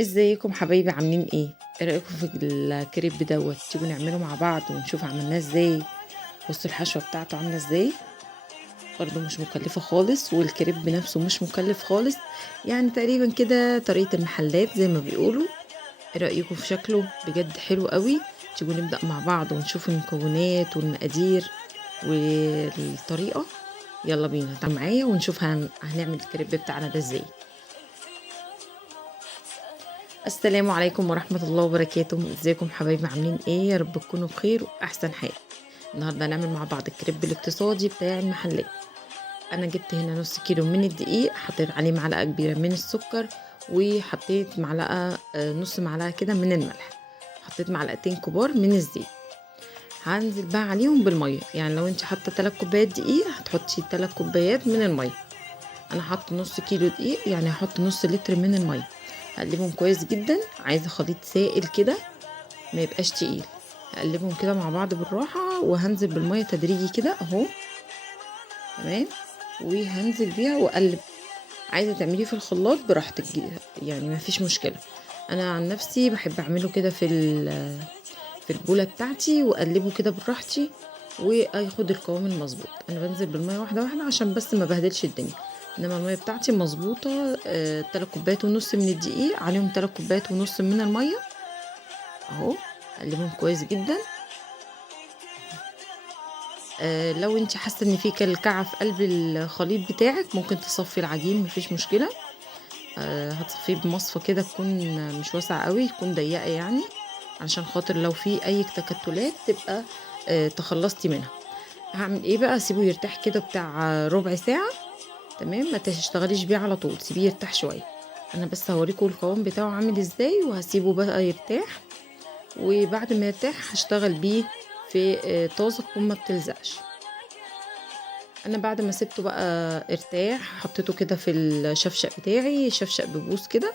ازيكم حبايبي عاملين ايه رايكم في الكريب دوت؟ تيجوا نعمله مع بعض ونشوف عملناه ازاي. بصوا الحشوه بتاعته عامله ازاي، برضو مش مكلفه خالص، والكريب بنفسه مش مكلف خالص، يعني تقريبا كده طريقه المحلات زي ما بيقولوا. ايه رايكم في شكله؟ بجد حلو قوي. تيجوا نبدا مع بعض ونشوف المكونات والمقادير والطريقه. يلا بينا تعالوا معايا ونشوف هنعمل الكريب بتاعنا ده ازاي. السلام عليكم ورحمة الله وبركاته. ازيكم حبايبي عاملين ايه؟ يا رب تكونوا بخير واحسن حال. النهارده هنعمل مع بعض الكريب الاقتصادي بتاع المحلات. انا جبت هنا نص كيلو من الدقيق، حطيت عليه معلقة كبيرة من السكر، وحطيت معلقة نص معلقة كده من الملح، حطيت معلقتين كبار من الزيت. هنزل بقى عليهم بالمية، يعني لو انت حاطة 3 كوبايات دقيق هتحطي 3 كوبايات من المية. انا حاطه نص كيلو دقيق، يعني هحط نص لتر من المية. هقلبهم كويس جدا، عايزه خليط سائل كده ما يبقاش تقيل. هقلبهم كده مع بعض بالراحه، وهنزل بالميه تدريجي كده اهو. تمام، وهنزل بيها واقلب. عايزه تعمليه في الخلاط براحتك، يعني ما فيش مشكله. انا عن نفسي بحب اعمله كده في البوله بتاعتي، واقلبه كده براحتي وياخد القوام المظبوط. انا بنزل بالميه واحده واحده عشان بس ما بهدلش الدنيا. انما الميه بتاعتي مظبوطه، 3 كوبايات ونص من الدقيق عليهم 3 كوبايات ونص من الميه اهو. اقلبهم كويس جدا. لو انت حاسه ان في كلكعه في قلب الخليط بتاعك ممكن تصفي العجين، مفيش مشكله. هتصفيه بمصفى كده تكون مش واسعه قوي، تكون ضيقه يعني، علشان خاطر لو في اي تكتلات تبقى تخلصتي منها. هعمل ايه بقى؟ اسيبه يرتاح كده بتاع ربع ساعه. تمام، ما تشتغليش بيه على طول، سيبيه يرتاح شويه. انا بس هوريكم القوام بتاعه عامل ازاي، وهسيبه بقى يرتاح. وبعد ما يرتاح هشتغل بيه في طاسه تكون ما بتلزقش. انا بعد ما سبته بقى ارتاح، حطيته كده في الشفشق بتاعي، شفشق ببوس كده،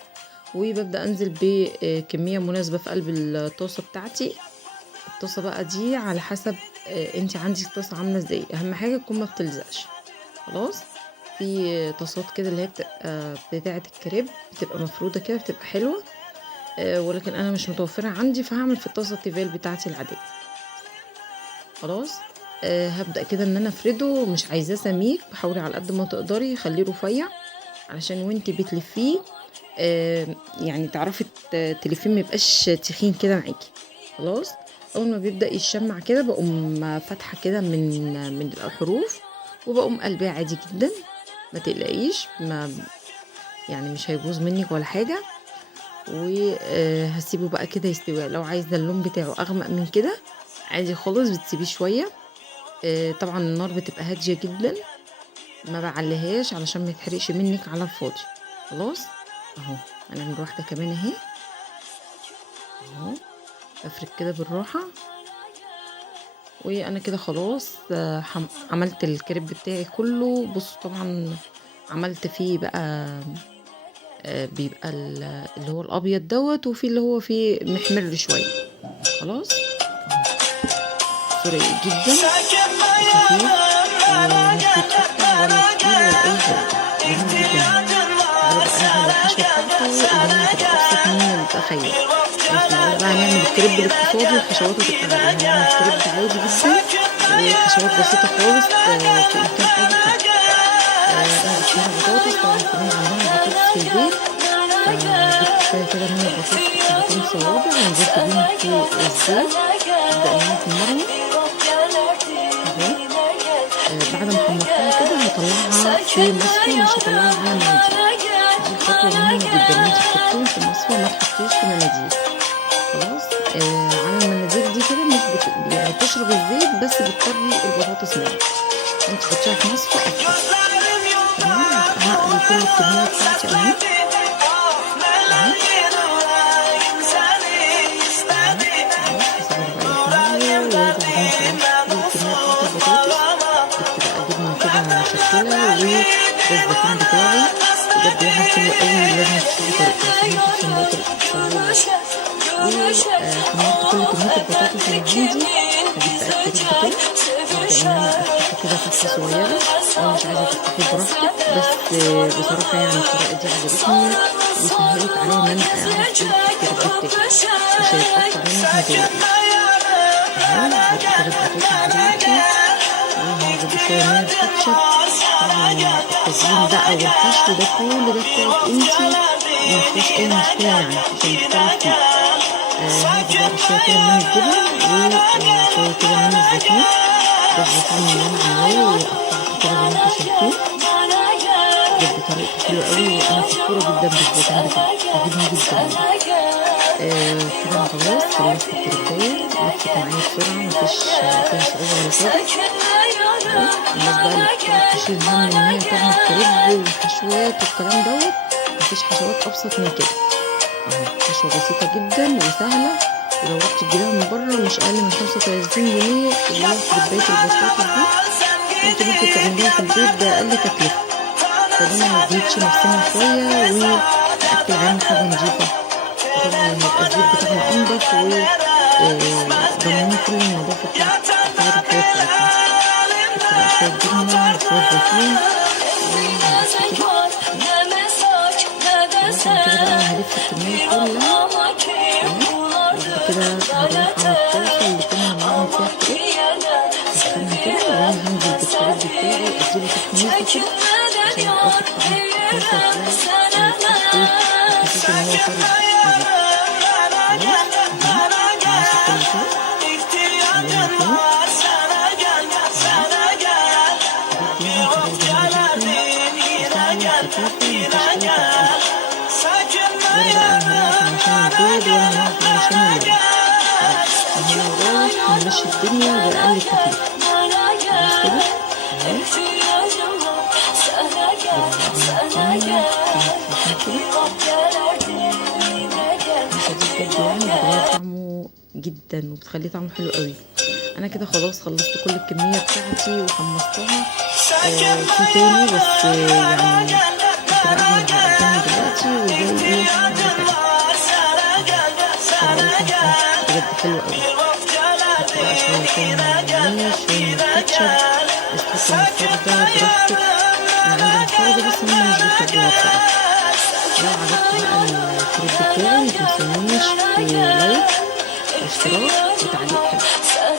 وببدا انزل بكميه مناسبه في قلب الطاسه بتاعتي. الطاسه بقى دي على حسب انت عندك طاسه عامله ازاي، اهم حاجه تكون ما بتلزقش. خلاص. في طاسات كده اللي هي بتبقى بتاعه الكريب، بتبقى مفروده كده، بتبقى حلوه. ولكن انا مش متوفره عندي، فهعمل في الطاسه التيفال بتاعتي العاديه. خلاص. هبدأ كده ان انا افرده، مش عايزاه سميك، بحاولي على قد ما تقدري خليه رفيع، علشان وانتي بتلفيه يعني تعرفي تلفيه ما يبقاش تخين كده معاكي. خلاص. اول ما بيبدأ يشمع كده بقوم فاتحه كده من الحروف، وبقوم قلبيه عادي جدا. ما تقلقيش، ما يعني مش هيبوظ منك ولا حاجه. وهسيبه بقى كده يستوي. لو عايزه اللون بتاعه اغمق من كده عادي خالص، بتسيبيه شويه. طبعا النار بتبقى هاديه جدا، ما بعليهاش علشان ما يتحرقش منك على الفاضي. خلاص. اهو هنعمل واحده كمان اهي. اهو بفرك كده بالراحه. وانا كده خلاص عملت الكريب بتاعي كله. بصوا طبعا عملت فيه بقى بيبقى اللي هو الابيض دوت، وفي اللي هو فيه محمر شويه. خلاص. سوري جدا، خفيف، ومش بيتقطع ولا تقيل ولا اي حاجه، جميل جدا. تعالوا بقى نعمل الحشوه بتاعته اللي هي هتبقى ابسط مما نتخيل. مش معقول بقى هنعمل الكريب الاقتصادي وحشواته تبقى غاليه. هنعمل كريب عادي جدا وحشوات بسيطه خالص في امكان اي حد. انا جبت هنا بطاطس، طبعا كلنا عندنا بطاطس في البيت. جبت شويه كده من البطاطس، حبتين صوابع، ونزلت بيهم في الزيت. ابدا ان انا احمرهم اهو. بعد ما حمرتها كده هطلعها في مصفى، مش هطلعها على مناديل. دي خطوة مهمة جدا، ان انت تحطيهم في مصفى، ما تحطيش في مناديل. خلاص. على المناديل دي كده مش يعني بتشرب الزيت بس بتطري البطاطس منها. انت تحطيها في مصفى افضل. تمام. هقلي كل الكمية بتاعتي اهو. خلاص هسيبهم بقى يحمروا، وبعدين خلاص كل الكمية بتاعت البطاطس. جبت بقى جبنة كده مشكلة، وده الزيتون بتاعي. بجد يعني حلو قوي، لازم تشوفي طريقته، هسيبهم في صندوق الاتصالات. وحمرت كل كمية البطاطس اللي عندي. هجيب بقى الكريب بتاعي، وابدأ ان انا افتحه كده فتحة صغيرة، لو مش عايزة تفتحيه براحتك، بس بصراحة يعني الطريقة دي عجبتني وسهلت عليا ان انا اعرف بتاعي، مش هيتقطع منك ما تقلقيش. أهو هاحط كده البطاطس بتاعتي وهنزل بشوية من الكاتشب. طبعًا التزيين بقى والحشو ده كل ده بتاعِك أنتِ، ما فيهوش أي مشكلة يعني، مش هنختلف فيه. هاخد بقى شوية كده من الجبن وشوية كده من الزيتون، ده الزيتون اللي أنا عاملاه وقطعته كده زي ما أنتم شايفين، بجد طريقته حلوة أوي وأنا فخورة جدًا بالزيتون بتاعي، عاجبني جدًا يعني. كده أنا خلاص خلّصت الكريباية، لفِّت معايا بسرعة ما فيش فيها صعوبة ولا حاجة. أهو الناس بقى اللي بتقعد تشيل هَم إن هي تعمل كريب وحشوات والكلام دوّة، ما فيش حشوات أبسط من كده. أهو حشوة بسيطة جدًا وسهلة، ولو رُحتِ تجيبيها من برّه مش أقل من 35 جنيه اللي هي كريباية البطاطس دي، أنتِ ممكن تعمليها في البيت بأقل تكلفة. خلّينا ما نجهدش نفسنا شوية ونأكّل عيالنا حاجة نضيفة، وطبعًا هيبقى الزيت بتاعنا أنضف ضامنين كل النضافة بتاعة الحاجة بتاعتنا. أحط بقى شوية جبنة وشوية زيتون وهالِف كده أهو. خلاص أنا كده بقى هالِف الكمية كلّها أهي، وبعد كده هاروح على الطاسة اللي كنا بنعمل فيها الكريب، أسخّنها كده وهانزل بالكريب بتاعي أدّي له تحميصة كده عشان يبقى واخد طعم التحميصة وطعم ما يبقاش إيه، يحسسه إن هو طري معاكِ. خلاص أهو حمّصه كلّه كده، قلّبنا تاني أهو. بجد يعني طريقة جميلة جدًا وسهلة وخفيفة ما فيهاش أي تعقيد، ولا بقى هنقف علشان البيض ولا هنقف علشان خلاص من هنا ورايح هنمشّي الدنيا بأقل التكلفة. خلاص كده أهو، أجيبها بقى مرة تانية زي ما أنتم شايفين كده. التحميصة دي بجد يعني بتغيّر طعمه جدًا وبتخلّيه طعمه حلو أوي. أنا كده خلاص خلّصت كل الكمية بتاعتي وحمّصتها. في تاني بس يعني قُلت بقى أعمل على قدّهم دلوقتي والباقي إيه مرّة تانية. أهو، إيه رأيكم فيه؟ بجد حلو أوي. أحط بقى شوية كده من المايونيز، شوية من الكاتشب، عايزة تحطي مستردة براحتك، أنا عندي مستردة بس هُم مش بيحبوها بصراحة. لو عجبكم بقى الكريب بتاعي ما تنسونيش في لايك واشتراك وتعليق حلو.